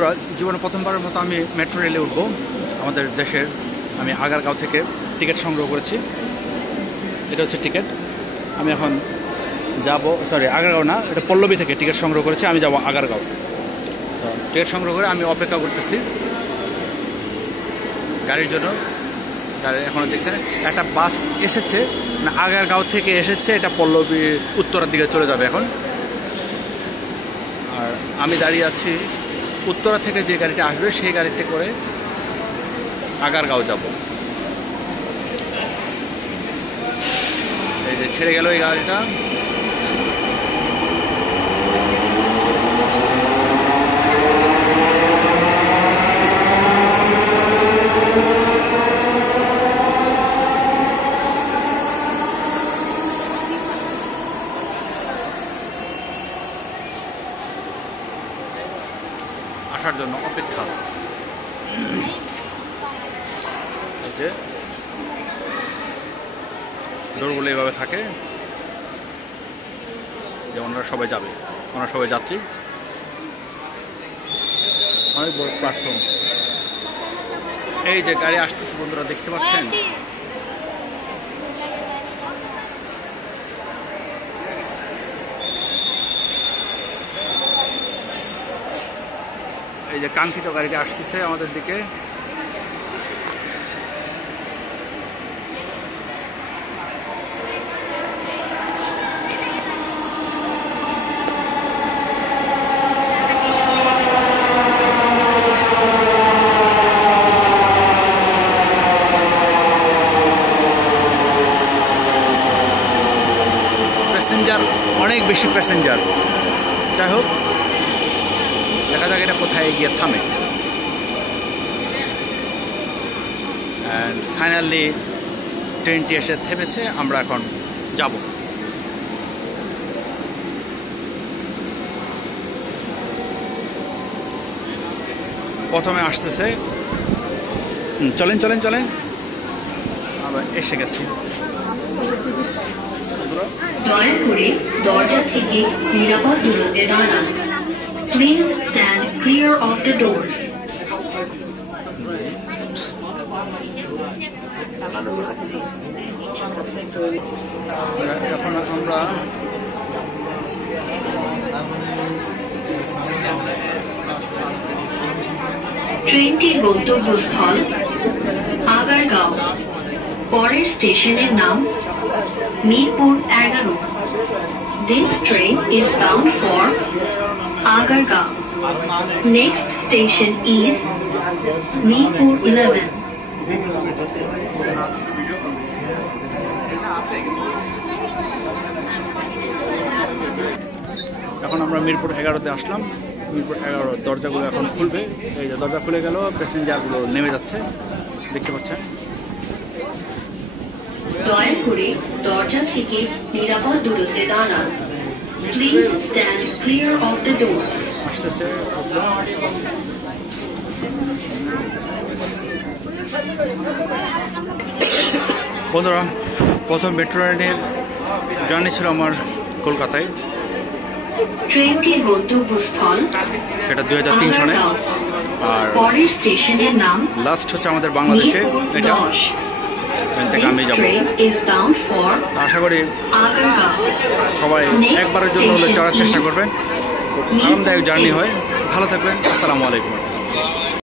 বন্ধুরা, জীবনে প্রথমবারের মতো আমি মেট্রো রেলে উঠবো আমাদের দেশের। আমি আগারগাঁও থেকে টিকিট সংগ্রহ করেছি। এটা হচ্ছে টিকিট। আমি এখন যাব, সরি আগারগাঁও না, এটা পল্লবী থেকে টিকিট সংগ্রহ করেছি। আমি যাব আগারগাঁও। তো টিকিট সংগ্রহ করে আমি অপেক্ষা করতেছি গাড়ির জন্য। গাড়ি এখনও দেখছেন একটা বাস এসেছে, না আগারগাঁও থেকে এসেছে, এটা পল্লবী উত্তরার দিকে চলে যাবে এখন। আর আমি দাঁড়িয়ে আছি উত্তরা থেকে যে গাড়িটা আসবে সেই গাড়িতে করে আগারগাঁও যাব। এই যে ছেড়ে গেল এই গাড়িটা। আসার জন্য অপেক্ষা। যে ডোরগুলো এইভাবে থাকে যে ওনারা সবাই যাবে, ওনারা সবাই যাত্রী। অনেক বড় প্ল্যাটফর্ম। এই যে গাড়ি আসতেছে বন্ধুরা, দেখতে পাচ্ছেন। এই যে কাঙ্ক্ষিত গাড়িটা আসতেছে আমাদের দিকে। প্যাসেঞ্জার অনেক বেশি প্যাসেঞ্জার। যাই হোক, দেখা যাক এটা কোথায় গিয়ে থামে। অ্যান্ড ফাইনালি ট্রেনটি এসে থেমেছে, আমরা এখন যাব। প্রথমে আসতেছে, চলেন চলেন চলেন, আবার এসে গেছি। দয়া করে দরজা থেকে নিরাপদ দূরত্বে দাঁড়ান। Please stand clear of the doors. এখন আমরা ট্রেনটির গন্তব্যস্থল আগারগাঁও। পরের স্টেশনের নাম Mirpur 11। This train is bound for Agargaon. Next station is Mirpur 11. এখন আমরা মিরপুর 11-তে আসলাম। মিরপুর 11 দরজাগুলো এখন খুলবে। এই যে দরজা খুলে গেল, প্যাসেঞ্জারগুলো নেমে যাচ্ছে, দেখতে পাচ্ছেন। দয়া করে দরজা থেকে নিরাপদ দূরত্বে দাঁড়ান। Please stand clear of the doors. আসতেছে বন্ধুরা। প্রথম মেট্রো ট্রেনের জার্নি ছিল আমার কলকাতায়। ট্রেনটির গন্তব্যস্থল সেটা 2003 সনে। আর পরের স্টেশনের নাম লাস্ট হচ্ছে আমাদের বাংলাদেশে, এটা এখান থেকে আমি যাব। আশা করি সবাই একবারের জন্য হলে চড়ার চেষ্টা করবেন। আরামদায়ক জার্নি হয়। ভালো থাকবেন। আসসালামু আলাইকুম।